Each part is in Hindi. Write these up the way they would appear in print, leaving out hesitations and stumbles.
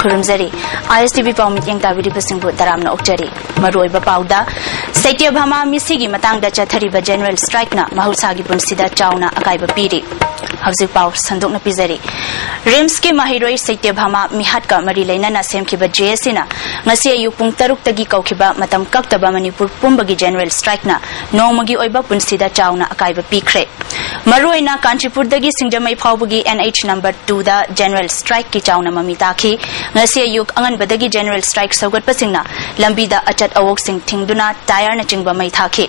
खुरुमजरी ISTV पाउमित यंगताबिरी बसिंगबु तरामना ओक्चरी मरोइबा पाउदा सैत्य भामा मिसिगी मतंगदा चथरिबा जनरल स्ट्राइक ना महौसागी पुनसिदा चाउना अकाइबा पीरी हौजिक पाउ संदोकना पिजरी रिम्स के महिरोई सैत्य भामा मिहाट का मरी लेना सेमखिबा JSC ना ngasi ayuk pung 6 tagi kaukiba matam kaktaba Manipur pumbagi general strike na nomagi oiba punsida chauna akaiba pikre maroina Kanchipur dagi singjamai phawbagi NH number 2 da general strike ki chauna mamita khi ngasi ayuk angan badagi general strike sogat pasingna lambi da achat awok sing thingduna tire na chingba mai thakhi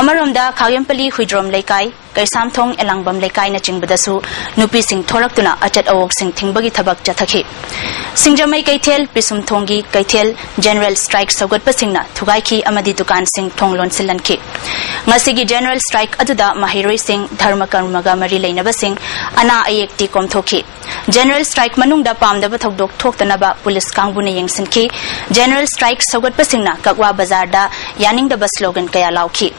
amaromda khagempali huidrom laikai Kaisamthong elangbam laikai na chingbadasu nupi sing thoraktuna achat awok sing thingbagi thabak chathakhi singjamai kaithel pisumthongi kaithel general strike sogat pasingna thugai khi amadi dukan sing thonglon silanki ngasigi general strike aduda mahiroi sing dharma karmaga mari leinaba sing ana ayekti komthoki general strike manungda pamdaba thodok thoktanaba police kangbuna yengsinki general strike sogat pasingna kakwa bazar da yaningda slogan kaya lauki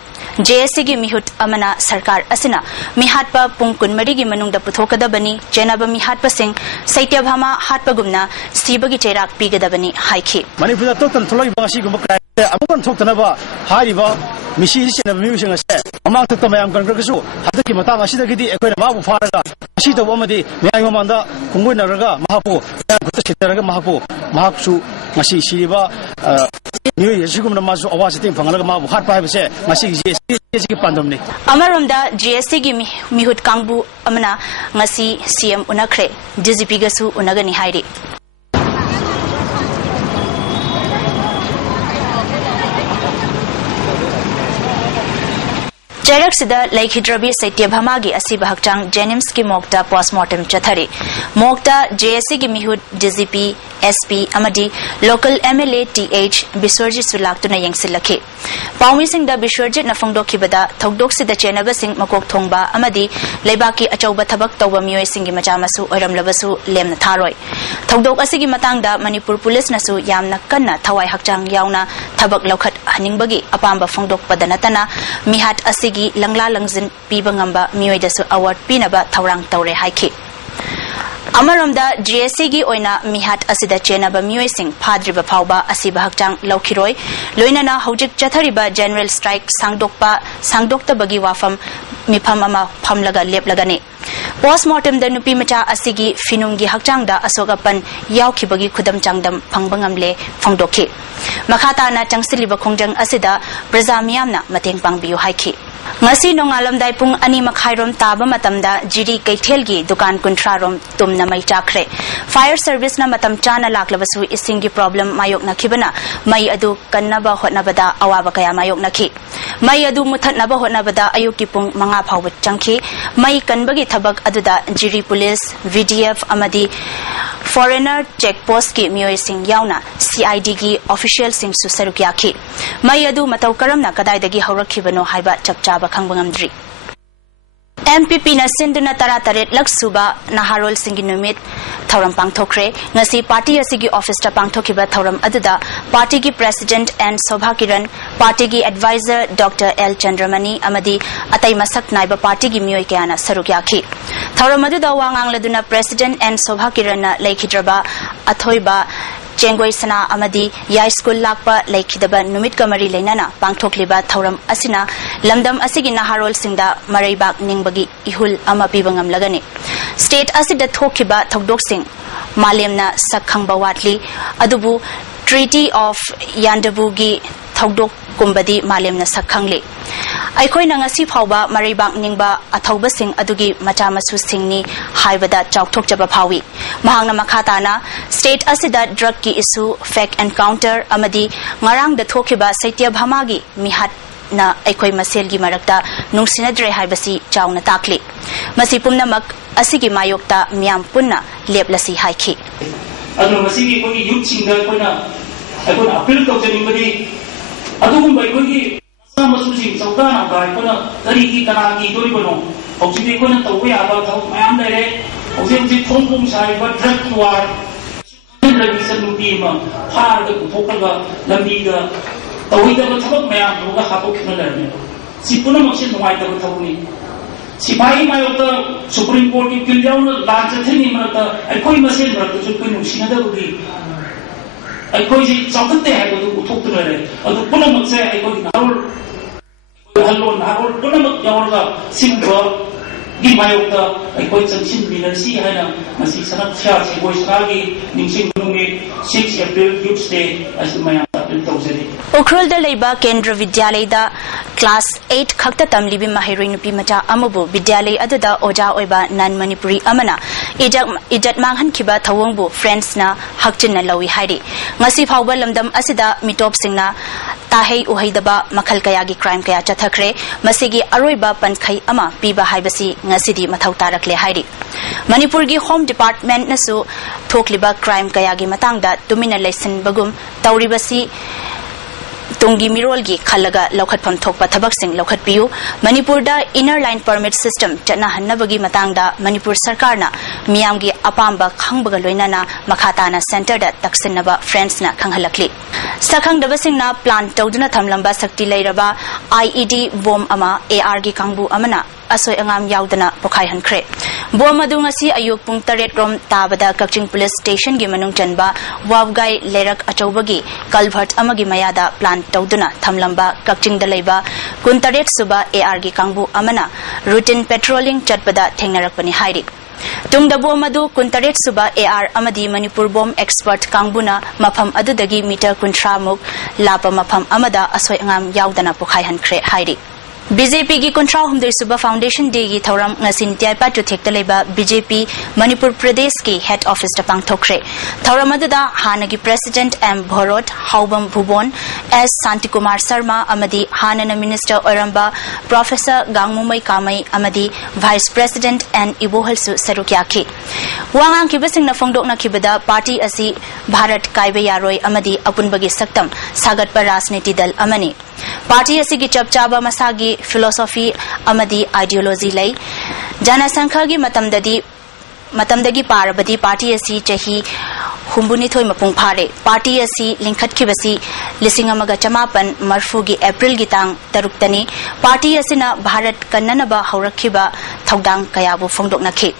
JSC gi mihut amana sarkar asina mihat pa pungkun mari gi manungda puthokadabani chenaba mihat pa sing saitya bhama hat pa gumna sibagi cherak pigadabani haikhi manipura to tan tholai bangasi gum kra amukan thoktanaba hariba misi chenaba miusing ase amang thokta mayam kan grasu hadaki mata asida gidi ekoina mabu faraga asida bomadi mayam mamanda kungoi naraga mahapu gutta sitaraga mahapu ngasi siriba New Year's masu awasi ting pangalaga mabu hat pa bese ngasi JSC ki pandamni amaromda JSC gi mihut kangbu amana ngasi CM unakre DGP gasu unagani hairi Jarak sida laikhidrabi saitya bhamagi asiba hakchang Jenims ki mokta postmortem chathari mokta JSC gi mihut DGP SP amadi local MLA TH Biswarjit sulaktuna yengsilakhi Paumi Singh da Biswarjit na phongdokhi bada thodok sida chenaba sing makok thongba amadi leibaki achauba thabak tawba mioi singi machamasu oiramlabasu lemna tharoi thodok asigi matangda Manipur police nasu yamna kanna thawai hakchang yauna thabak lokhat haningbagi apamba phongdok padanatana mihat asigi langla langjin piba ngamba mioi dasu award pinaba thaurang tawre haikhi Amaromda JSC gi oina mihat asida chenaba mioi sing phadriba phawba asiba hakchang laukhiroi loinana hojik chathariba general strike sangdokta bagi wafam mifam ama phamlaga leplagani postmortem da nupi macha asigi finumgi hakchang da asogapan yaukhibagi khudam changdam phangbangamle phangdokhi makhata na changsiliba khongjang asida prajamiyamna mateng pangbiyu haikhi ngasi nongalamdai pung ani makhairom taba matamda jiri kaithelgi dukan kuntrarom tumna mai chakre fire service na matam chana laklabasu isingi problem mayok nakhibana mai adu kannaba hotnabada awaba kaya mayok nakhi mai adu muthatnaba hotnabada ayuki pung manga phawba changki mai kanbagi thabak aduda jiri police VDF amadi foreigner checkpost ki mioi sing yauna CID gi official sing su sarukyakhi mai adu matau karamna kadai dagi hawrakhibano haiba chakchaba khangbangamdri MPP na sinduna tarataret laksuba naharol singi numit thauram pangthokre ngasi party asigi office ta pangthokiba thauram aduda party gi president and Sobha Kiran party gi advisor Dr L Chandramani amadi atai masak naiba party gi mioi kyana sarukyakhi thauram aduda wangang laduna president and Sobha Kiran na laikhidraba athoiba Chengoi sana amadi yai school lakpa laikhidaba numit kamari leinana pangthokliba thauram asina lamdam asigi naharol singda maraibak ningbagi ihul ama pibangam lagani state asida thokiba thodok sing malemna sakhangba watli adubu treaty of yandabu gi thodok kumbadi malemna sakhangli aikhoina ngasi phawba maraibak ningba athauba sing adugi macha masu singni haibada chauthokjaba phawi mahangna makhatana state asida drug ki issue fake encounter amadi ngarang da thokiba saitya bhamagi mihat na aikhoi masel gi marakta nungsinadre haibasi chauna takli masi pumnamak asigi mayokta miam punna leplasi haikhi adu masigi ko gi youth singa koina akon appeal tawjani adugum bai ko gi Masing saudara baik pun dari kita lagi dulu pun, oksigen pun tahu ya apa tahu macam mana oksigen kompom saya buat drug keluar, lagi senubi mah, harga pokok lagi ke, tahu itu betul macam mana kapok mana si pun maksud muai tahu tahu ni, si bayi mai itu Supreme Court itu याउन लाज थेनी मरता अखोई मसेन मरता जो कोई नुसिनदबगी अखोई जी चौकते है तो उठोक्तुना रे अदु पुनमक से अखोई नारोल हल्लो नारोल पुनमक याउरगा सिंगो गी मायोक्ता अखोई चंसिन बिनरसी हैना मसी सनक छा सेगोई सरागी निंगसिंग नुंगे 6 April Youth Day असमया उखरुल लेबा केंद्र विद्यालय दा क्लास 8 खक्ता तमलिबी माहिरुई नुपी मचा अमबु विद्यालय अदुदा ओजा ओइबा नन मणिपुरी अमना इजत मांगहन खिबा थवंगबु फ्रेंड्स ना हकचिन लवी हाइडी ngasi फावबा लमदम असिदा मिटोप सिंगना ताहै उहैदबा मखल कयागी क्राइम कया चथखरे मसिगी अरोइबा पनखै अमा पीबा हाइबसी ngasiदी मथौ तारकले हाइडी मणिपुर की home department नसु थोकलिबा crime कयागी मतंगदा तुमिना lesson बगुम तौरिबसी Tungi मिरोलगी खलगा लौखटफम थोकपा थबकसिंग लौखटपियु मणिपुरदा inner line permit system चना हन्नबगी मतंगदा मणिपुर सरकारना मियामगी अपाम्बा खंगबगा लोइनाना मखाताना सेंटर दा तक्सिनबा फ्रेंड्स ना खंगहलकली सखंगदबसिंगना प्लान तौदुना थमलंबा शक्ति लैरबा IED बॉम अमा AR गी कांगबु अमना असोय अंगाम याउदना पोखाय हनख्रे बॉम अदु ngasi अयुक पुंग 8 रोम ताबदा कक्चिंग पुलिस स्टेशन गी मनुंग चनबा वावगाई लेरक अचौबगी कलभर्ट अमगी मयादा प्लान तौदुना थमलंबा कक्चिंग दलैबा 38 सुबा AR गी कांगबु अमना रूटीन पेट्रोलिंग चटपदा थेंगनरकपनि हाइरि तुंग दबो मधु 38 सुबा AR अमदी मणिपुर बॉम एक्सपर्ट कांगबुना मफम अदुदगी मीटर 30 मुक लापा मफम अमदा असोय अंगाम याउदना पोखाय हनख्रे हाइरि BJP की 53 सुबा फाउंडेशन डे की थौरम ngasi त्याइपा टुथेक्ता लेबा BJP मणिपुर प्रदेश की हेड ऑफिस ता पांगथोखरे थौरम अदुदा हानगी president M भोरोट हाउबम भुबोन S Shanti Kumar Sharma अमदी हानना minister Oramba professor गांगमुमै कामै अमदी वाइस प्रेसिडेंट N इबोहलसु सरुक्याखि वांगांग किबसिंगना फोंगदोकना किबदा पार्टी असि भारत काइबे यारोय अमदी अपुनबगी सक्तम सागतपा राजनीति दल अमनी पार्टी असि की चपचाबा मसागी फिलोसॉफी अमदी आइडियोलॉजी लई जनसंख्या की मतमदगी पारबदी पार्टी असि चही हुंबुनिथोय मपुंग फारे पार्टी असि लिंखटखिबसी 1940 की अप्रैल की तांग तरुक्तनी पार्टी असिना भारत कन्ननबा हौरखिबा थौदांग कयाबु फोंदोकनखि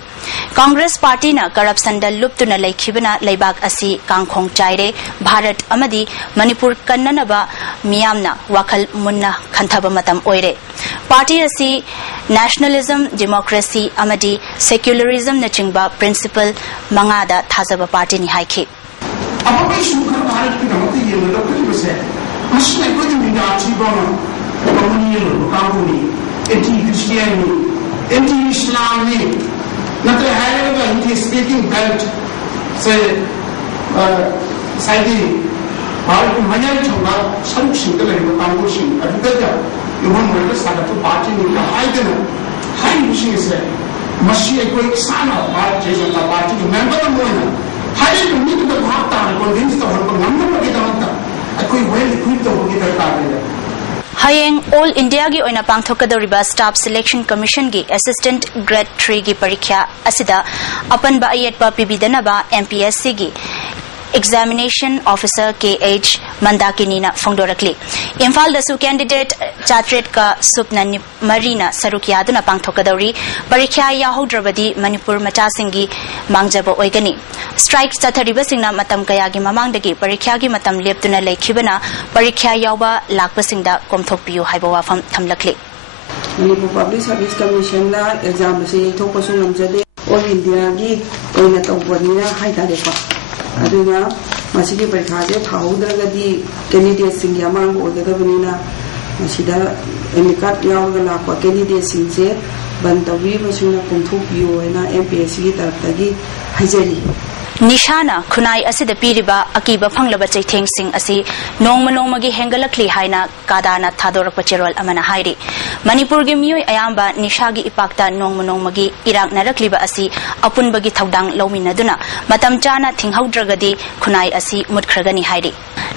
कांग्रेस पार्टी ना करप्शन दल लुप्तुना लेखिबना लेबाक असि कांखोंग चाइरे भारत अमदी मणिपुर कन्ननबा मियामना वाखल मुन्ना खंथबा मतम ओइरे पार्टी असि नेशनलिज्म डेमोक्रेसी अमदी सेक्युलरिज्म न चिंगबा प्रिंसिपल मंगादा थाजबा पार्टी नि हाइखि अबोई सुखर भारत की नमते ये लोकल बसे असने को मिना चिबोनो कम्युनियल कांगुनी एंटी क्रिश्चियनी एंटी इस्लामी नत्र हैरेगा इनकी स्पीकिंग बेल्ट से साइडी भारत मयान छोड़ा सब सिंगल है कांगुशी अदुदा युवन वर्ग सागत पार्टी ने हाइदन हाई विषय से मशी कोई साना भारतीय जनता पार्टी के मेंबर मोना हाई नीति का भागता है कन्विंस तो हमको नंबर पर कितना कोई वेल इक्विप तो होगी दरकार है Hayeng All India की ओइना पांगथोकदौरिबा स्टाफ सिलेक्शन कमीशन की असिस्टेंट ग्रेड 3 की परीक्षा असिदा अपन बायतपा पिबिदनबा MPSC की एग्जामिनेशन ऑफिसर KH मंदाकिनीना फोंदोरकली इम्फाल दसु कैंडिडेट चात्रेट का सुपना मरीना सरुक यादुना पांगथोकदौरी परीक्षा याहोद्रबदी मणिपुर मचासिंगी मांगजब ओइगनी स्ट्राइक चथरिबसिंगना मतम कयागी ममांगदगी परीक्षा की मतम लेप्तुना लेखिबना परीक्षा यावबा लाकबसिंगदा कोमथोकपियु हाइबा वाफम थमलकली मणिपुर पब्लिक सर्विस कमीशन दा एग्जाम से थोकसु नमजदे ऑल इंडिया की ओइना तौबनिना हाइतारेपा अदुना मसिगी परीक्षा जे थाउद्रगदी कैंडिडेट सिंग यामांग ओदगबनिना मसिदा एमिकाट यावगा लापा कैंडिडेट सिंग से बंतवी मसिना कोमथोकपियु हैना MPSC की तरफदगी हाइजरी निशाना खुनाई असिद पीरिबा अकीबा फंगलबा चैथेंगसिंग असि नोंगमगी हेंगलखली हाइना कादाना थादोरप चेरोल अमना हाइरि मणिपुर गे मियोय अयाम्बा निशागी इपाक्ता नोंगमगी इराक नरखलिबा असि अपुनबगी थौदांग लौमिनदुना मतम चाना थिंगहौद्रगदी खुनाई असि मुदख्रगनी हाइरि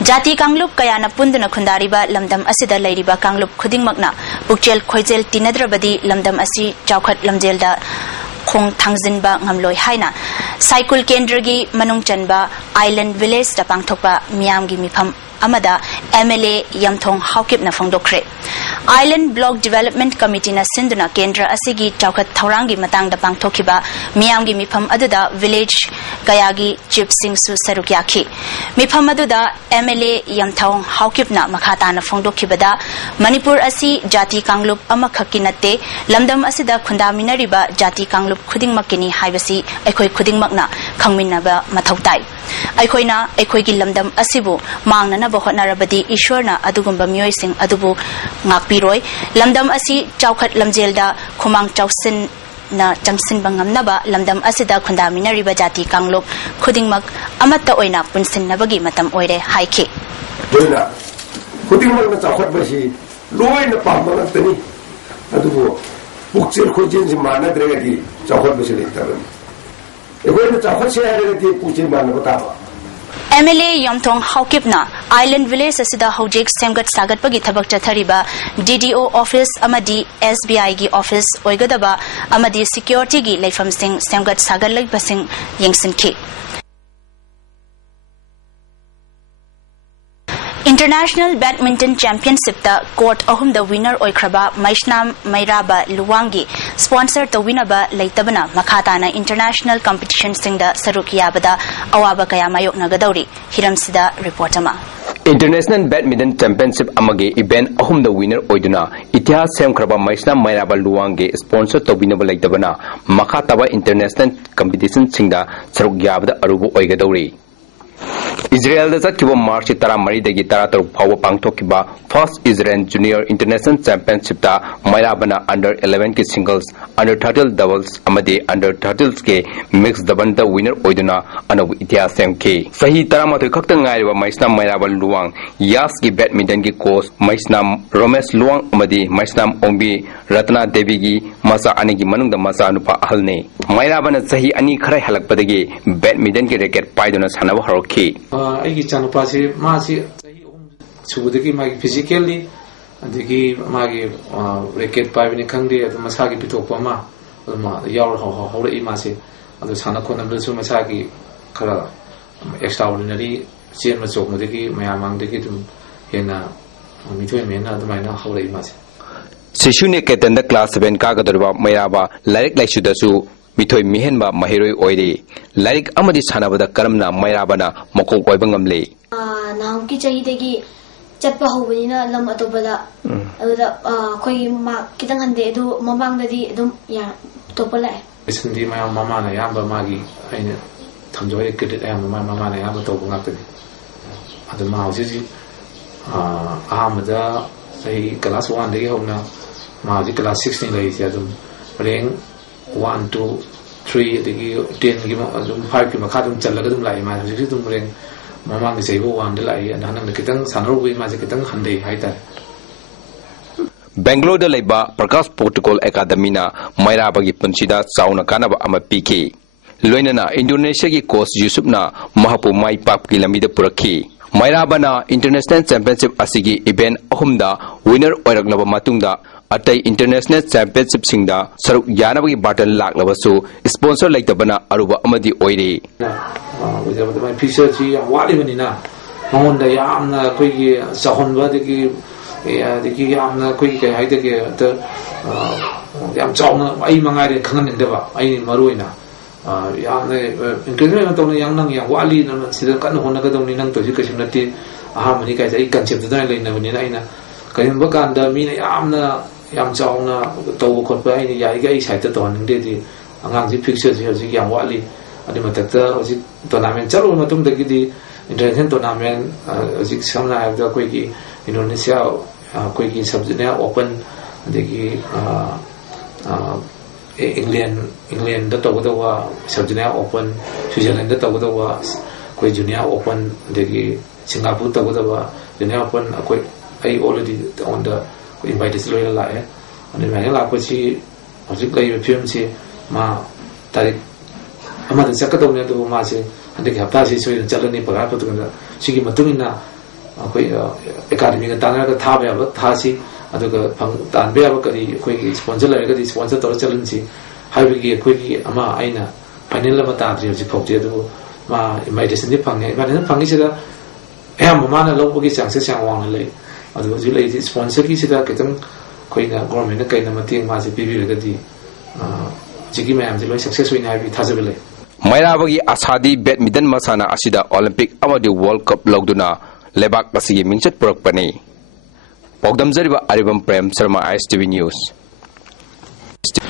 जाति कांगलुप कयाना पुंदुना खुंदारिबा लमदम असिदा लैरिबा कांगलुप खुदिंगमकना पुक्चेल खोइजेल तिनद्रबदी लमदम असि चौखट लमजेलदा खोंग थांगजिनबा ngamloi haina cycle केंद्र की मनुंग चनबा आइलैंड विलेज दा पांगथोकपा मियाम की मिफम amada MLA Yamthong Haukip na phongdokre Island Block Development Committee na sinduna Kendra asigi chawkhat thaurangi matangda pangthokiba miyamgi mifam aduda village kayagi chief singsu sarukyakhi mifam aduda MLA Yamthong Haukipna makhatana phongdokhibada Manipur asi jati kanglup amakhaki natte lamdam asida khundaminariba jati kanglup khudingmakini haibasi aikhoi khudingmakna khangminaba mathautai aikhoi gi lamdam asibu mangnana bahotnarabadi ishwarna adugumba myoising adubu ngakpiroi lamdam asi chawkhat lamjelda khumang chawsin na changsin bangamnaba lamdam asida khundaminariba jati kanglup khudingmak amatta oina punsinnabagi matam oire haikhi doina khudingmak na chawkhat basi loina pamma tani adubu bukchir khojin si mana dregadi chawkhat basi lektaran egoina chawkhat se haragadi puchir mana bataba MLA Yamthong Haukipna Island Village asida hojik semgat sagat pagi thabak chathariba DDO office amadi SBI gi office oigadaba amadi security gi leifam sing semgat sagat leibasing yengsinki International Badminton Championship ta court ahum the winner oikraba Maishnam Mairaba Luwangi sponsor to winaba leitabana makhatana international competition singda saruk yabada awaba kaya mayok nagadori hiramsida report ama International Badminton Championship amage event ahum the winner oiduna itihas semkraba Maishnam Mairaba Luwangi sponsor to winaba leitabana makhataba international competition singda saruk yabada arubu oigadori Israel da kibo March tara mari dagi tara tar phawa pangthokiba first Israel Junior International Championship ta Mairabana under 11 ke singles under 30 doubles amade under 30 ke mixed double the winner oiduna anabu itihas semke sahi tara ma thoi khakta ngaiba Maisnam Mairabal Luwang yas ki badminton ki coach Maisnam Romesh Luwang amade Maisnam Ombi Ratna Devi gi masa ani gi manung da masa anupa ahalne Mairabana sahi ani kharai halakpadagi badminton ki racket paiduna sanaba haroki aigi chanupasi masi subudagi magi physically adigi magi racket paibini khangde adu masagi pitokpa ma yaur hore imasi adu sana khonamlu masagi khara extraordinary chen ma chok modagi mayamang dagi dum hena mitoi mena adu maina hore imasi Sishune ketenda class 7 ka gadorba Mairaba larik laisudasu Mithoi mihenba mahiroi oire larik amadi sanabada karamna Mairabana makok oiba ngamle naam ki chahidegi chatpa hobinina lam atobada aduda khoi ma kitang hande edu mamangdadi edum ya topala isindi ma mama na yamba magi aina thamjoi credit ayam mama na yamba tobu ngakni adu ma hausi ahamada sai class 1 degi hona ma ji class 16 lai sia dum reng 1 2 3 degi 10 gi adum 5 gi makha dum chalaga dum lai ma ji dum reng mamang gi seibo 1 de lai an hanang kitang sanro wi ma ji kitang hande haita Bangalore da laiba Prakash Protocol Academy na Mairaba gi punsida sauna kanaba ama pk loinana Indonesia gi coach Yusuf na mahapu mai pap gi lamida purakhi Mairabana International Championship asigi event ahumda winner oiraklaba matungda Atai International Championship singda saruk yanabagi battle laklabasu sponsor laitabana aruba amadi oire my picture ji wali manina mamonda yamna koi sahonba degi degi yamna koi kai haidege ta yam chawna ai mangai khangan indeba ai maruina yamna incredible to yang nang yang wali na sida kan hona ga dong ni nang to ji kasimnati aha mani kai ai concept da leina manina aina kaim bakanda mina yamna yam chawna to ko pa ai ya ga ai site to ning de di angang ji picture ji ji yang wali adi matakta ji tournament chalu matum de di international tournament ji samna ha da koi ki Indonesia koi ki subject open de ki England da to da wa subject open Switzerland da to da wa koi junior open de ki Singapore to da wa junior open koi ai already on the invited loyal la and then la ko si project lai film si ma tarik amada sakado ne do ma si ande ka pa si so chalani paga to ga sigi matungina koi academy ga tana ga tha ba tha si aduga tan be ba kari koi sponsor la ga sponsor to chalan si haibigi koi ama aina final ma ta tri si phokje do ma invitation ni phange ma ne phange si da ayam ma na lo gi chang se chang wang le ꯑꯗꯨ ꯍꯧꯖꯤꯛ ꯂꯩꯔꯤꯁꯤ ꯁ꯭ꯄꯣꯟꯁꯔꯒꯤꯁꯤꯗ ꯈꯤꯇꯪ ꯑꯩꯈꯣꯏꯅ ꯒꯣꯔꯃꯦꯟꯅ ꯀꯩꯅ ꯃꯇꯦꯡ ꯃꯥꯁꯦ ꯄꯤꯕꯤꯔꯒꯗꯤ ꯍꯧꯖꯤꯛꯀꯤ ꯃꯌꯥꯝꯁꯦ ꯂꯣꯏ ꯁꯛꯁꯦꯁ ꯑꯣꯏꯅꯤ ꯍꯥꯏꯕꯒꯤ ꯊꯥꯖꯕ ꯂꯩ ꯃꯩꯔꯥꯕꯒꯤ ꯑꯁꯥꯗꯤ ꯕꯦꯗꯃꯤꯟꯇꯟ ꯃꯁꯥꯟꯅ ꯑꯁꯤꯗ ꯑꯣꯂꯤꯝꯄꯤꯛ ꯑꯃꯗꯤ ꯋꯥꯔꯜड ꯀꯞ ꯂꯧꯗꯨꯅ ꯂꯩꯕꯥꯛ ꯑꯁꯤꯒꯤ ꯃꯤꯡꯆꯠ ꯄꯨꯔꯛꯄꯅꯤ ꯄꯥꯎꯗꯝꯖꯔꯤꯕ ꯑꯔꯤꯕꯝ ꯄ꯭ꯔꯦꯝ ꯁꯔꯃ ISTV न्यूज़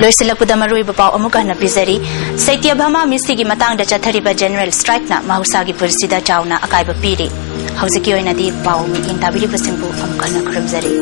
लोइसिलकपुदा मरुइबा पाउ अमुक हन पिजरी सैत्य भमा मिसिगी मतंगदा चथरिबा जनरल स्ट्राइक ना महौसागी पुरसिदा चाउना अकाइबा पीरी हौजिकी ओइनादी पाउ मीटिंग ताबिरी बसिंबु अमुक हन खुरमजरी